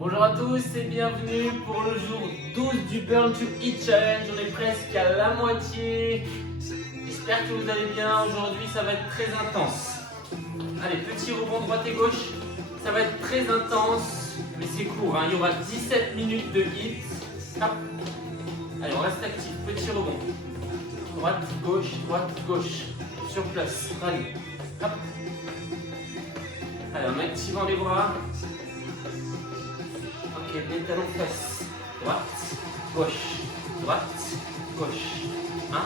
Bonjour à tous et bienvenue pour le jour 12 du Burn to Eat Challenge. On est presque à la moitié. J'espère que vous allez bien. Aujourd'hui, ça va être très intense. Allez, petit rebond droite et gauche. Ça va être très intense, mais c'est court. Il y aura 17 minutes de hit. Hop. Allez, on reste actif. Petit rebond. Droite, gauche. Sur place. Allez. Hop. Allez, en activant les bras. Ok, les talons fesses. Droite, gauche. 1,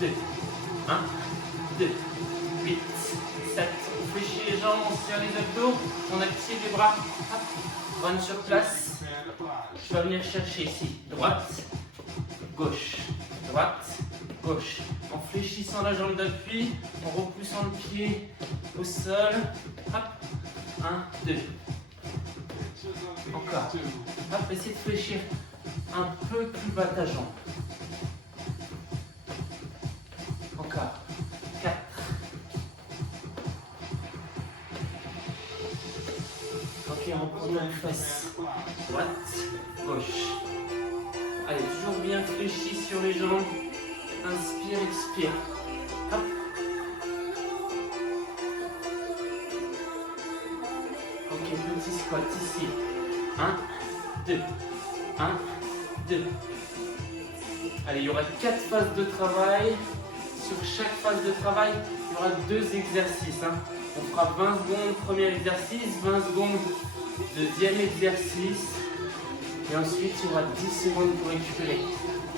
2, 1, 2, 8, 7. On fléchit les jambes, on serre les abdos, on active les bras. Hop. Run sur place. Je vais venir chercher ici. Droite, gauche. En fléchissant la jambe d'appui, en repoussant le pied au sol. Hop. 1, 2. Encore. Hop, essayez de fléchir un peu plus bas ta jambe. Encore. 4. Ok, on reprend la face. Droite, gauche. Allez, toujours bien fléchi sur les jambes. Inspire, expire. Hop. Ok, petit squat ici. 1, 2, 1, 2. Allez, il y aura 4 phases de travail. Sur chaque phase de travail, il y aura 2 exercices. On fera 20 secondes premier exercice, 20 secondes deuxième exercice. Et ensuite, il y aura 10 secondes pour récupérer.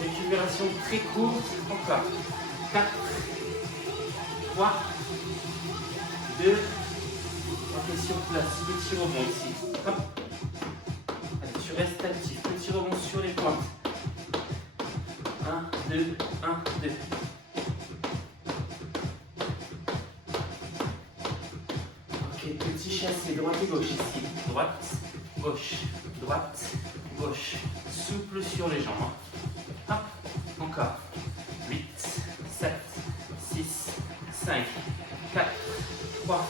Récupération très courte. Encore. 4, 3, 2. Ok, sur place. Petit rebond ici. Hop. Allez, tu restes actif. Petit rebond sur les pointes. 1, 2, 1, 2. Ok, petit chassé, droite et gauche ici. Droite, gauche. Souple sur les jambes. Hop, encore. 8, 7, 6, 5, 4, 3,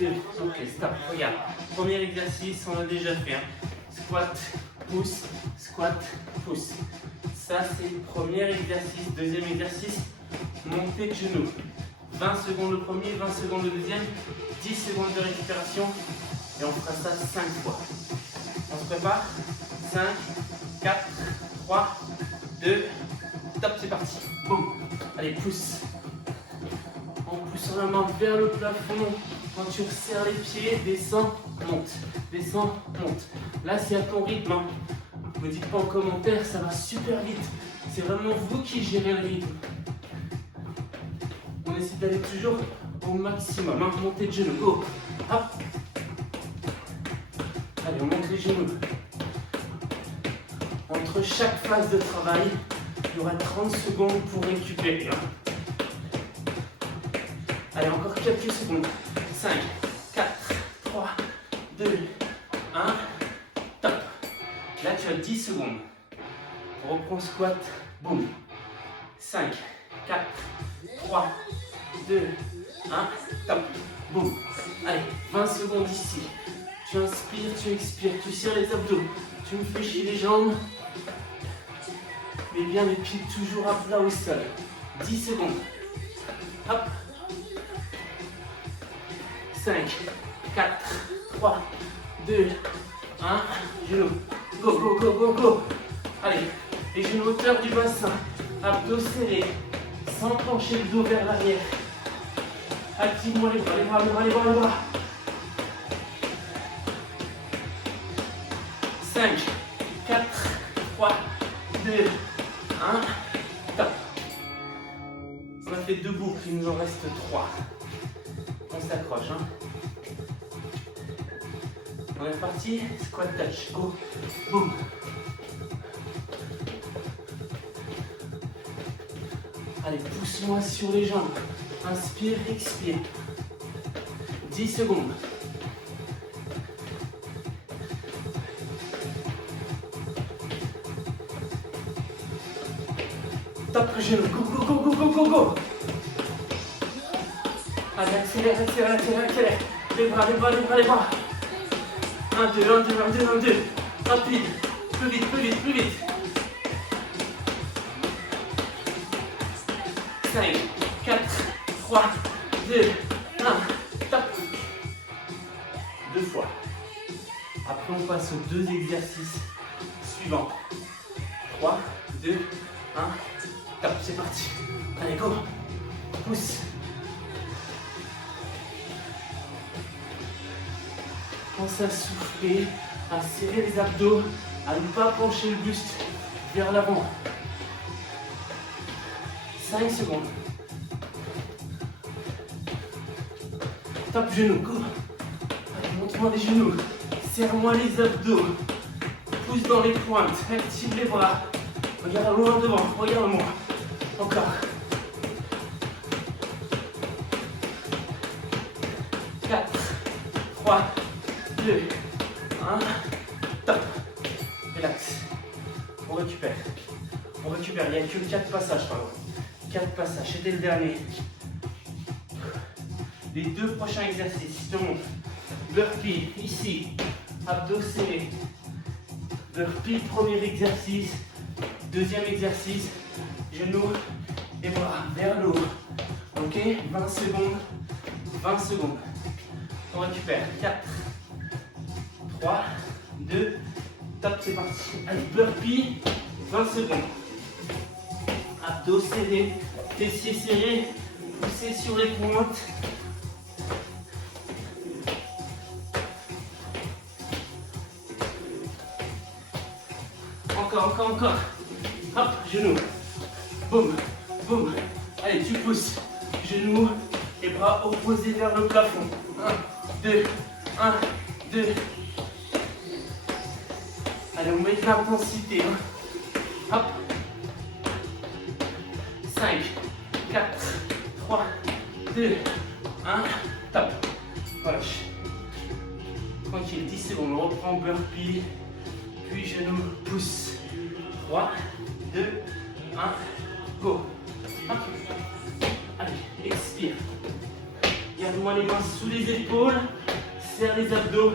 2. Ok, stop, regarde. Premier exercice, on l'a déjà fait. Squat, pousse. Ça, c'est le premier exercice. Deuxième exercice, montée de genoux. 20 secondes le premier, 20 secondes le deuxième, 10 secondes de récupération. Et on fera ça 5 fois. On se prépare. 5, 4, 3, 2, top, c'est parti. Boum. Allez, pousse. En poussant la main vers le plafond. Quand tu resserres les pieds, descends, monte. Descends, monte. Là, c'est à ton rythme. Ne me dites pas en commentaire, ça va super vite. C'est vraiment vous qui gérez le rythme. On essaie d'aller toujours au maximum. Montée de genoux. Go. Hop. Allez, on monte les genoux. Entre chaque phase de travail, il y aura 30 secondes pour récupérer. Allez, encore quelques secondes. 5, 4, 3, 2, 1. Top. Là, tu as 10 secondes. On reprend squat. Boum. 5, 4, 3, 2, 1. Top. Boum. Allez, 20 secondes ici. Tu inspires, tu expires, tu serres les abdos. Tu me fléchis les jambes. Mets bien les pieds toujours à plat au sol. 10 secondes. Hop. 5, 4, 3, 2, 1. Genoux. Go. Allez, les genoux hauteur du bassin. Abdos serrés. Sans pencher le dos vers l'arrière. Active-moi les bras. 5, 4, 3, 2, 1. Top. On a fait 2 boucles, il nous en reste 3. On s'accroche. On est parti. Squat touch. Go. Boum. Allez, pousse-moi sur les jambes. Inspire, expire. 10 secondes. Top le genou. Go. Allez, accélère. Les bras. 1, 2, 1, 2, 1, 2, 1, 2. Rapide. Plus vite, plus vite, plus vite. 5, 4, 3, 2, 1. Top. 2 fois. Après, on passe aux 2 exercices suivants. 3, 2, 1. Top, c'est parti. Allez, go. Pousse. Pense à souffler, à serrer les abdos, à ne pas pencher le buste vers l'avant. 5 secondes. Top, genoux, go. Allez, montre-moi les genoux. Serre-moi les abdos. Pousse dans les pointes. Active les bras. Regarde loin devant. Regarde-moi. Encore. 4, 3, 2, 1. Top. Relax. On récupère. On récupère. Il n'y a que 4 passages, pardon. 4 passages. C'était le dernier. Les 2 prochains exercices, je te montre. Burpee, ici. Abdos serrés. Burpee, premier exercice. Deuxième exercice. Genoux et bras vers le haut. Ok, 20 secondes. 20 secondes. On récupère. 4, 3, 2, top, c'est parti. Allez, burpee, 20 secondes. Abdos serrés, fessiers serrés, poussez sur les pointes. Encore, encore. Hop, genoux. Boum, boum. Allez, tu pousses. Genoux et bras opposés vers le plafond. 1, 2, 1, 2. Allez, on met de l'intensité. Hop. 5, 4, 3, 2, 1. Top. Relâche. Tranquille, 10 secondes. On reprend burpee. Puis genoux, pousse. 3, 2, 1. Go. Hop. Allez, expire. Garde-moi les mains sous les épaules. Serre les abdos.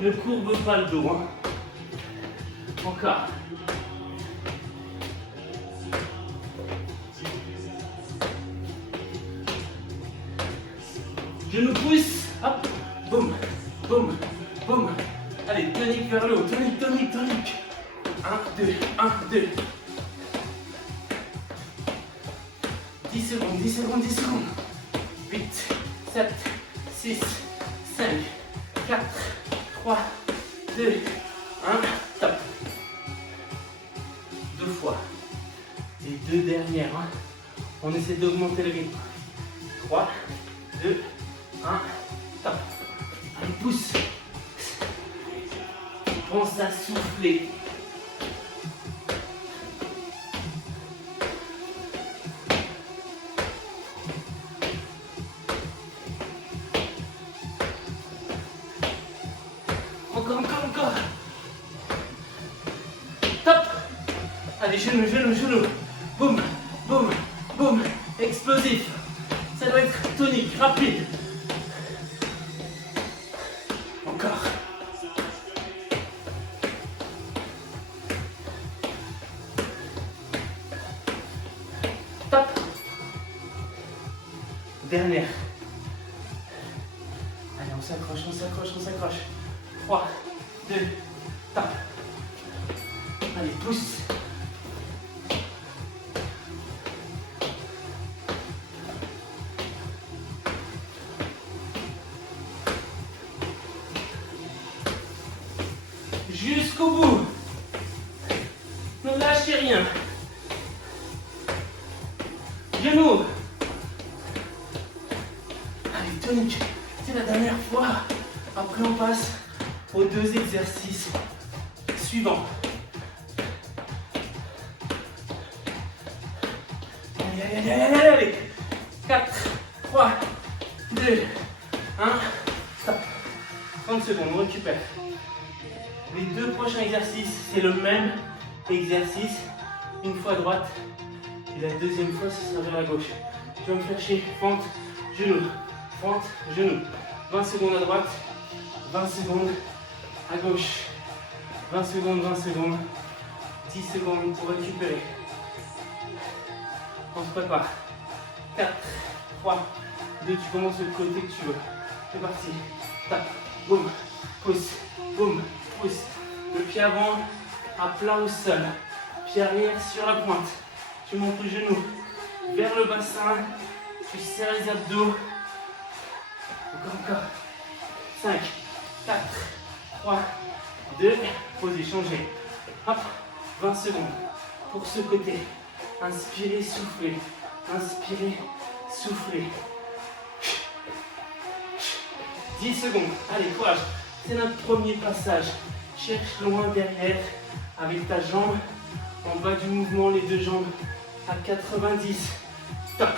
Ne courbe pas le dos. Encore. Genou pousse. Hop. Boum. Boum. Boum. Allez, tonique vers le haut. Tonique, tonique, tonique. 1, 2, 1, 2. 10 secondes, 10 secondes, 10 secondes. 8, 7, 6, 5, 4, 3, 2, 1. Top. 2 fois. Les 2 dernières. On essaie d'augmenter le rythme. 3, 2, 1. Top. Allez, pousse. Pense à souffler. Encore, encore, encore. Top. Allez, genoux, genoux, genoux. Boum, boum, boum. Explosif. Ça doit être tonique, rapide. Encore. Top. Dernière. Allez, on s'accroche, on s'accroche, on s'accroche. 3, 2, top. Allez, pousse. Jusqu'au bout. Ne lâchez rien. Genoux. Allez, tonique. C'est la dernière fois. Après, on passe aux 2 exercices suivants. Allez, allez, allez, allez, allez. 4, 3, 2, 1. Stop. 30 secondes, on récupère. Les 2 prochains exercices, c'est le même exercice. Une fois à droite. Et la deuxième fois, ce sera vers la gauche. Tu vas me faire chier. Fente, genou. Fente, genou. 20 secondes à droite. 20 secondes À gauche. 20 secondes, 20 secondes. 10 secondes pour récupérer. On se prépare. 4, 3, 2, tu commences le côté que tu veux. C'est parti. Tape, boum, pousse, boum, pousse. Le pied avant à plat au sol. Pied arrière sur la pointe. Tu montes le genou vers le bassin. Tu serres les abdos. Encore. 5, 4, 3, 2, posez, changez. Hop, 20 secondes pour ce côté. Inspirez, soufflez. Inspirez, soufflez. 10 secondes. Allez, courage. C'est notre premier passage. Cherche loin derrière avec ta jambe en bas du mouvement, les deux jambes à 90. Top.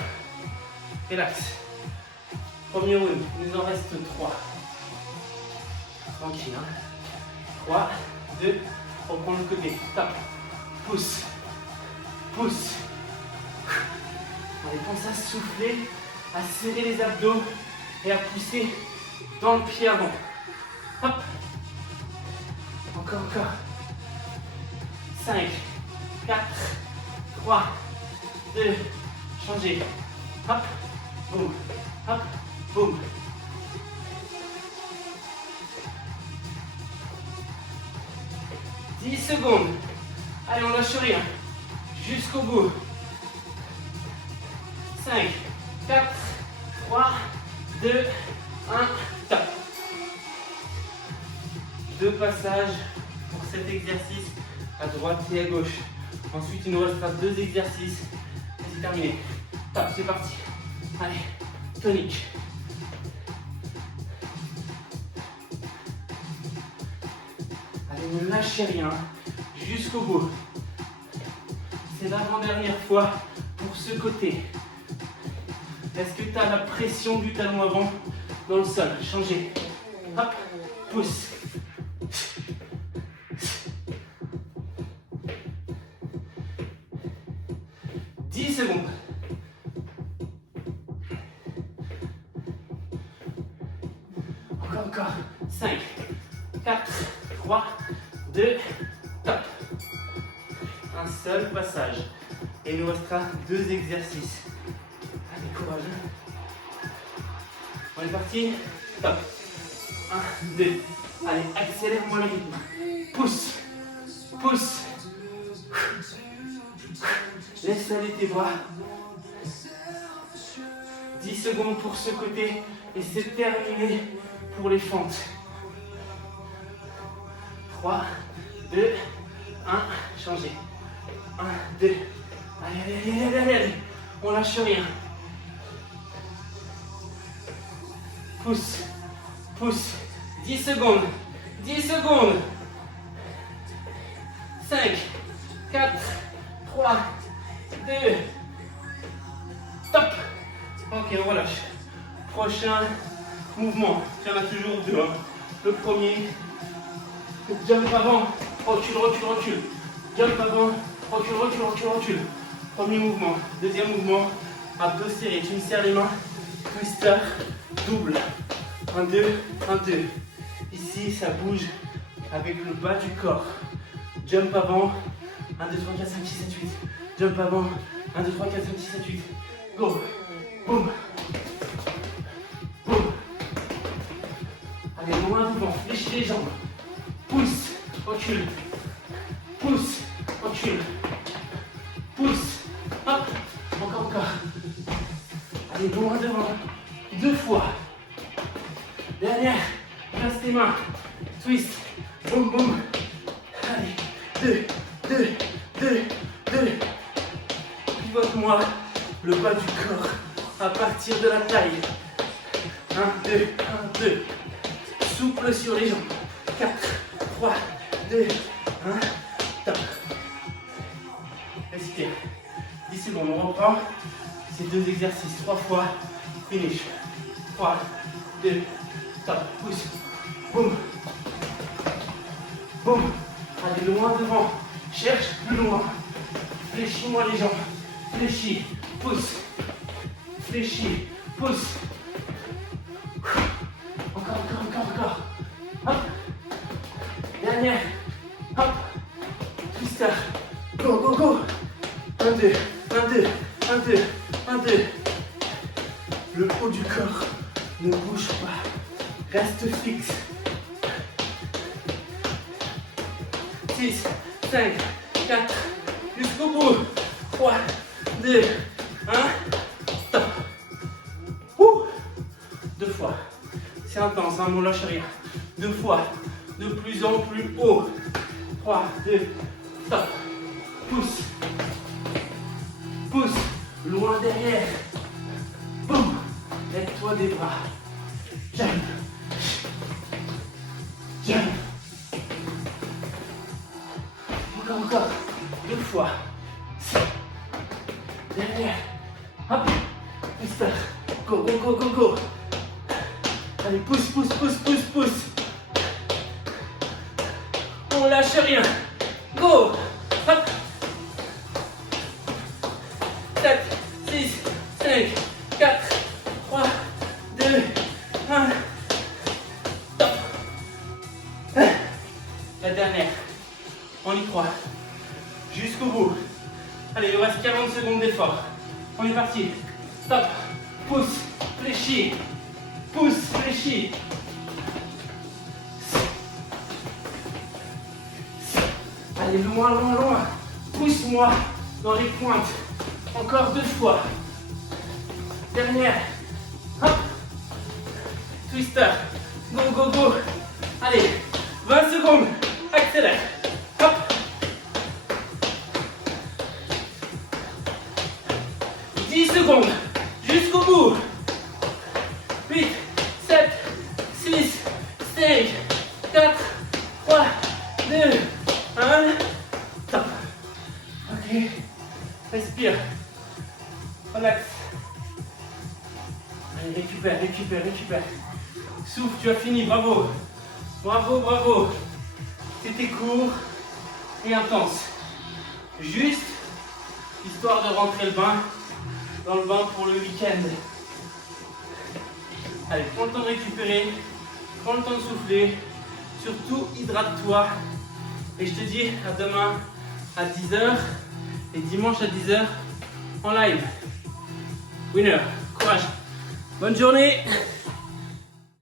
Relax. Premier round. Il nous en reste 3. Tranquille. 3, 2, reprends le côté. Top. Pousse. Pousse. Allez, pense à souffler, à serrer les abdos et à pousser dans le pied avant. Hop. Encore. 5, 4, 3, 2, changez. Hop, boum, hop, boum. « 10 secondes. Allez, on lâche rien. Jusqu'au bout. 5, 4, 3, 2, 1, top. 2 passages pour cet exercice à droite et à gauche. Ensuite, il nous restera 2 exercices. Et c'est terminé. Top, c'est parti. Allez, tonique. Allez, ne lâchez rien jusqu'au bout. C'est l'avant-dernière fois pour ce côté. Est-ce que tu as la pression du talon avant dans le sol? Changez. Hop, pousse. « 10 secondes. Encore. 5, 4, 3, 2, top. Un seul passage. Et il nous restera 2 exercices. Allez, courage. On est parti. Top. 1, 2. Allez, accélère-moi le rythme. Pousse. Pousse. Laisse aller tes bras. 10 secondes pour ce côté. Et c'est terminé pour les fentes. 3, 2, 1. Changez. 1, 2. Allez. On lâche rien. Pousse. 10 secondes. 10 secondes. 5, 4, 3, 2. Top. Ok, on relâche. Prochain mouvement. Il y en a toujours 2. Le premier. Jump avant. Recule. Jump avant. Recule. Premier mouvement. Deuxième mouvement. Abdos serrés. Tu me serres les mains. Twister. Double. 1, 2, 1, 2. Ici, ça bouge avec le bas du corps. Jump avant. 1, 2, 3, 4, 5, 6, 7, 8. Jump avant. 1, 2, 3, 4, 5, 6, 7, 8. Go. Boum. Allez, loin devant. Fléchis les jambes. Pousse. Recule. Pousse. Recule. Pousse. Hop. Encore. Allez, loin devant. 2 fois. Dernière. Place tes mains. Twist. Boum. Allez. 2. Pivote-moi le bas du corps à partir de la taille. 1, 2. Souple sur les jambes. 4, 3, 2, 1. Top. Respire. 10 secondes. On reprend ces 2 exercices. 3 fois. Finish. 3, 2, top. Pousse. Boum. Allez, loin devant. Cherche plus loin. Fléchis-moi les jambes. Fléchis. Pousse. Fléchis. Pousse. Encore. Hop. Dernière. Hop. Twister. Go, go, go. 1, 2, 1, 2, 1, 2, 1, 2. Le haut du corps ne bouge pas. Reste fixe. 6, 5, 4, jusqu'au bout. 3, 2, 1, stop. Ouh. 2 fois. C'est intense, hein, on lâche rien. 2 fois. De plus en plus haut. 3, 2, stop. Pousse. Pousse. Loin derrière. Boum. Lève-toi des bras. Jump. Jump. Encore. 2 fois. Derrière. Hop. Twister. Go, go, go, go, go. Allez, pousse, pousse, pousse, pousse, pousse. On lâche rien. Go. Hop. 7, 6, 5, 4, 3, 2, 1. Top. La dernière. On y croit. Jusqu'au bout. Allez, il nous reste 40 secondes d'effort. On est parti. Stop. Pousse. Fléchis. Pousse. Fléchis. Allez, loin, loin, loin. Pousse-moi dans les pointes. Encore 2 fois. Dernière. Hop. Twister. Go, go, go. Allez, 20 secondes. Accélère. Hop. 10 secondes. Jusqu'au bout. 8, 7, 6, 5, 4, 3, 2, 1. Top. Ok. Respire. Relax. Allez, récupère, récupère, récupère. Souffle, tu as fini. Bravo. Bravo, bravo. C'était court et intense. Juste, histoire de rentrer dans le bain pour le week-end. Allez, prends le temps de récupérer. Prends le temps de souffler. Surtout, hydrate-toi. Et je te dis à demain à 10h et dimanche à 10h en live. Winner, courage. Bonne journée.